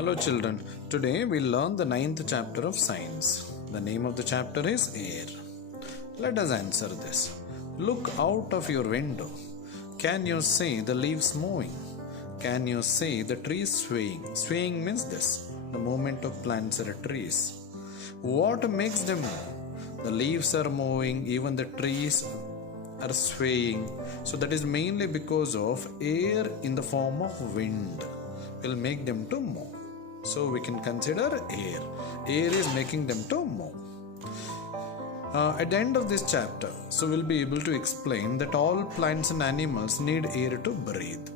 Hello children, today we learn the 9th chapter of science. The name of the chapter is air. Let us answer this. Look out of your window. Can you see the leaves moving? Can you see the trees swaying? Swaying means this, the movement of plants or trees. What makes them move? The leaves are moving, even the trees are swaying. So that is mainly because of air in the form of wind will make them to move. So we can consider air. Air is making them to move. At the end of this chapter, so we'll be able to explain that all plants and animals need air to breathe.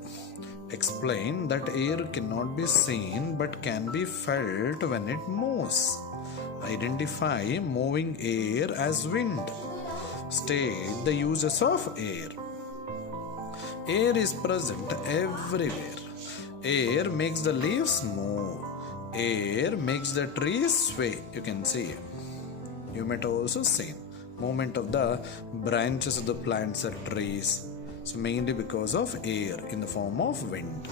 Explain that air cannot be seen but can be felt when it moves. Identify moving air as wind. State the uses of air. Air is present everywhere. Air makes the leaves move. Air makes the trees sway. You can see it. You might also see movement of the branches of the plants or trees. So mainly because of air in the form of wind.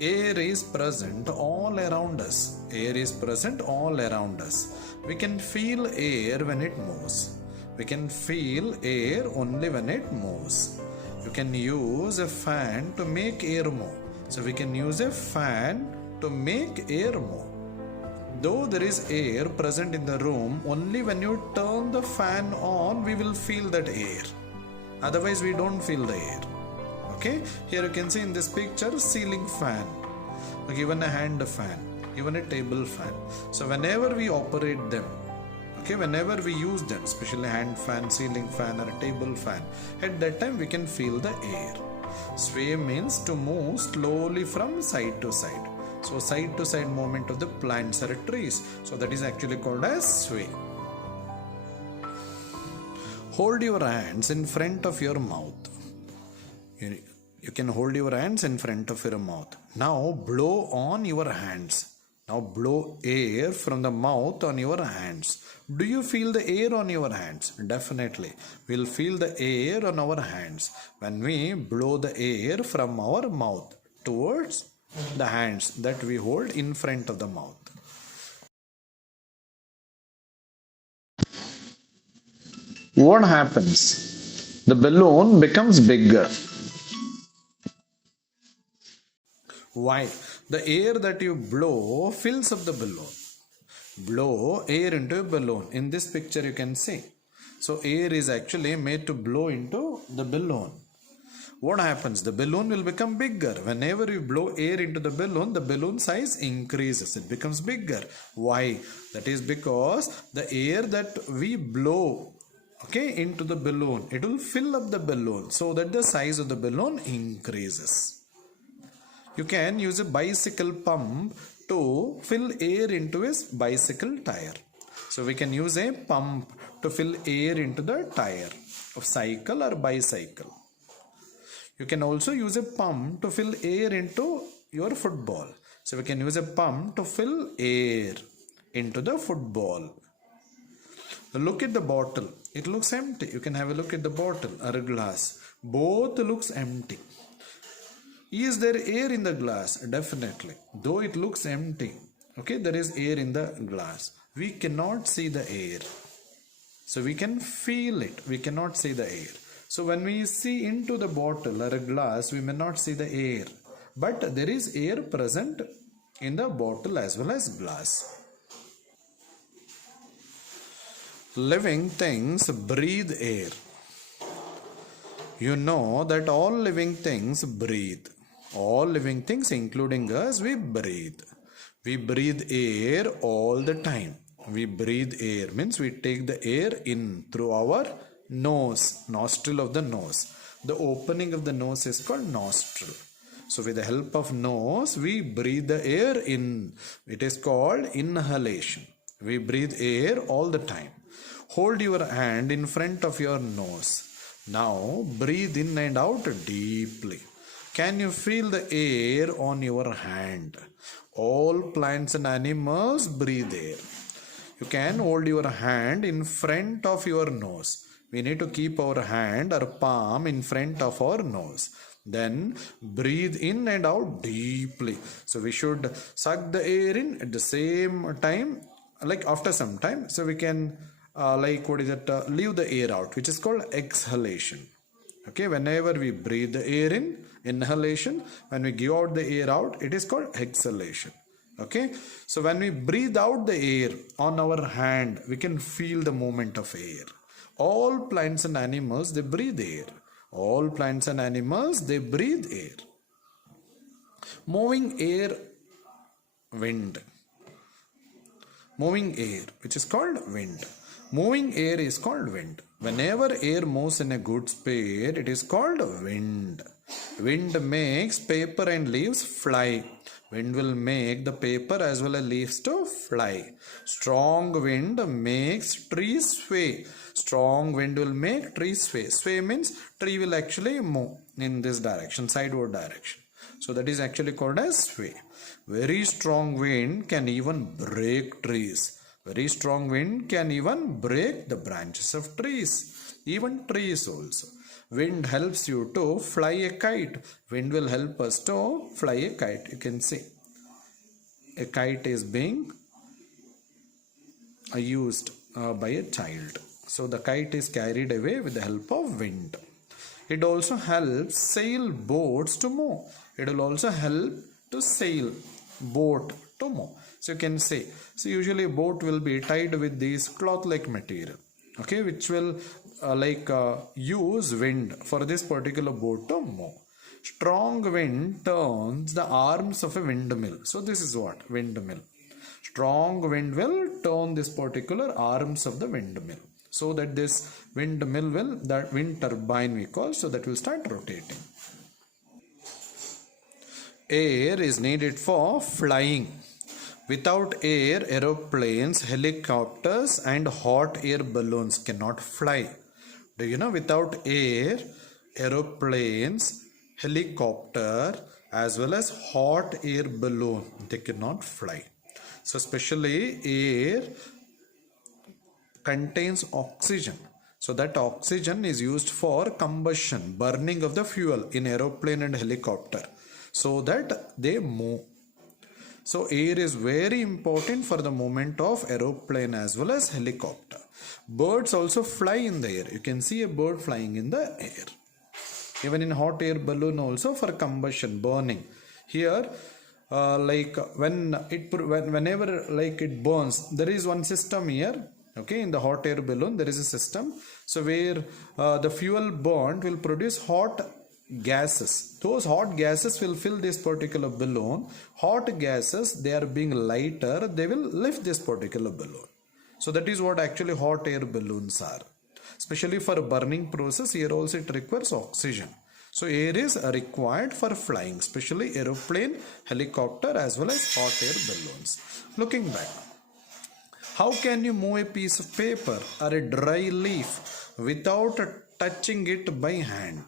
Air is present all around us. Air is present all around us. We can feel air when it moves. We can feel air only when it moves. You can use a fan to make air move. So we can use a fan to make air move. Though there is air present in the room, only when you turn the fan on, we will feel that air. Otherwise, we don't feel the air. Okay? Here you can see in this picture, ceiling fan. Okay, even a hand fan, even a table fan. So whenever we operate them, okay, whenever we use them, especially hand fan, ceiling fan or a table fan, at that time we can feel the air. Sway means to move slowly from side to side. So side to side movement of the plants or trees. So that is actually called as sway. Hold your hands in front of your mouth. You can hold your hands in front of your mouth. Now blow on your hands. Now blow air from the mouth on your hands. Do you feel the air on your hands? Definitely. We'll feel the air on our hands when we blow the air from our mouth towards the hands that we hold in front of the mouth. What happens? The balloon becomes bigger. Why? The air that you blow fills up the balloon. Blow air into a balloon. In this picture you can see. So air is actually made to blow into the balloon. What happens? The balloon will become bigger. Whenever you blow air into the balloon size increases. It becomes bigger. Why? That is because the air that we blow, okay, into the balloon, it will fill up the balloon so that the size of the balloon increases. You can use a bicycle pump to fill air into a bicycle tire. So we can use a pump to fill air into the tire of cycle or bicycle. You can also use a pump to fill air into your football. So we can use a pump to fill air into the football. Look at the bottle. It looks empty. You can have a look at the bottle or a glass. Both looks empty. Is there air in the glass? Definitely. Though it looks empty, okay, there is air in the glass. We cannot see the air. So we can feel it. We cannot see the air. So when we see into the bottle or a glass, we may not see the air. But there is air present in the bottle as well as glass. Living things breathe air. You know that all living things breathe. All living things, including us, we breathe. We breathe air all the time. We breathe air means we take the air in through our nose, nostril of the nose. The opening of the nose is called nostril. So with the help of nose, we breathe the air in. It is called inhalation. We breathe air all the time. Hold your hand in front of your nose. Now breathe in and out deeply. Can you feel the air on your hand? All plants and animals breathe air. You can hold your hand in front of your nose. We need to keep our hand or palm in front of our nose. Then breathe in and out deeply. So we should suck the air in at the same time, like after some time. So we can leave the air out, which is called exhalation. Okay, whenever we breathe the air in, inhalation, when we give out the air out, it is called exhalation. Okay, so when we breathe out the air on our hand, we can feel the movement of air. All plants and animals, they breathe air. All plants and animals, they breathe air. Moving air, wind. Moving air, which is called wind. Moving air is called wind. Whenever air moves in a good speed, it is called wind. Wind makes paper and leaves fly. Wind will make the paper as well as leaves to fly. Strong wind makes trees sway. Strong wind will make trees sway. Sway means tree will actually move in this direction, sideward direction. So that is actually called as sway. Very strong wind can even break trees. Very strong wind can even break the branches of trees. Even trees also. Wind helps you to fly a kite. Wind will help us to fly a kite. You can see a kite is being used by a child. So the kite is carried away with the help of wind. It also helps sail boats to move. It will also help to sail boat to move. So you can say, so usually a boat will be tied with this cloth-like material, okay, which will use wind for this particular boat to move. Strong wind turns the arms of a windmill. So this is what? Windmill. Strong wind will turn this particular arms of the windmill. So that this windmill will, that wind turbine we call, so that will start rotating. Air is needed for flying. Without air, aeroplanes, helicopters and hot air balloons cannot fly. Do you know, without air, aeroplanes, helicopter as well as hot air balloon, they cannot fly. So especially air contains oxygen. So that oxygen is used for combustion, burning of the fuel in aeroplane and helicopter, so that they move. So air is very important for the movement of aeroplane as well as helicopter. Birds also fly in the air. You can see a bird flying in the air. Even in hot air balloon also for combustion, burning. Here whenever it burns, there is one system here. Okay, in the hot air balloon there is a system. So where the fuel burnt will produce hot gases. Those hot gases will fill this particular balloon. Hot gases, they are being lighter, they will lift this particular balloon. So that is what actually hot air balloons are. Especially for burning process, here also it requires oxygen. So air is required for flying, especially aeroplane, helicopter as well as hot air balloons. Looking back, how can you move a piece of paper or a dry leaf without touching it by hand?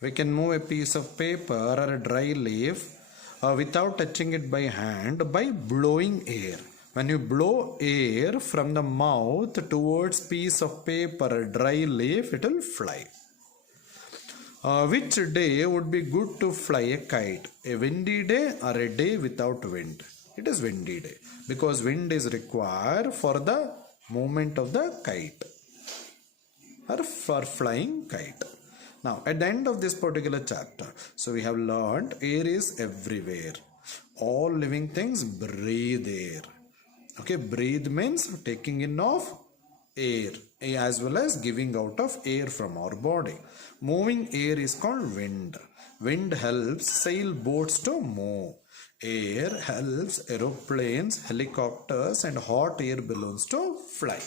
We can move a piece of paper or a dry leaf without touching it by hand by blowing air. When you blow air from the mouth towards piece of paper or dry leaf, it will fly. Which day would be good to fly a kite? A windy day or a day without wind? It is windy day, because wind is required for the movement of the kite or for flying kite. Now, at the end of this particular chapter, so we have learned air is everywhere. All living things breathe air. Okay, breathe means taking in of air as well as giving out of air from our body. Moving air is called wind. Wind helps sailboats to move. Air helps aeroplanes, helicopters and hot air balloons to fly.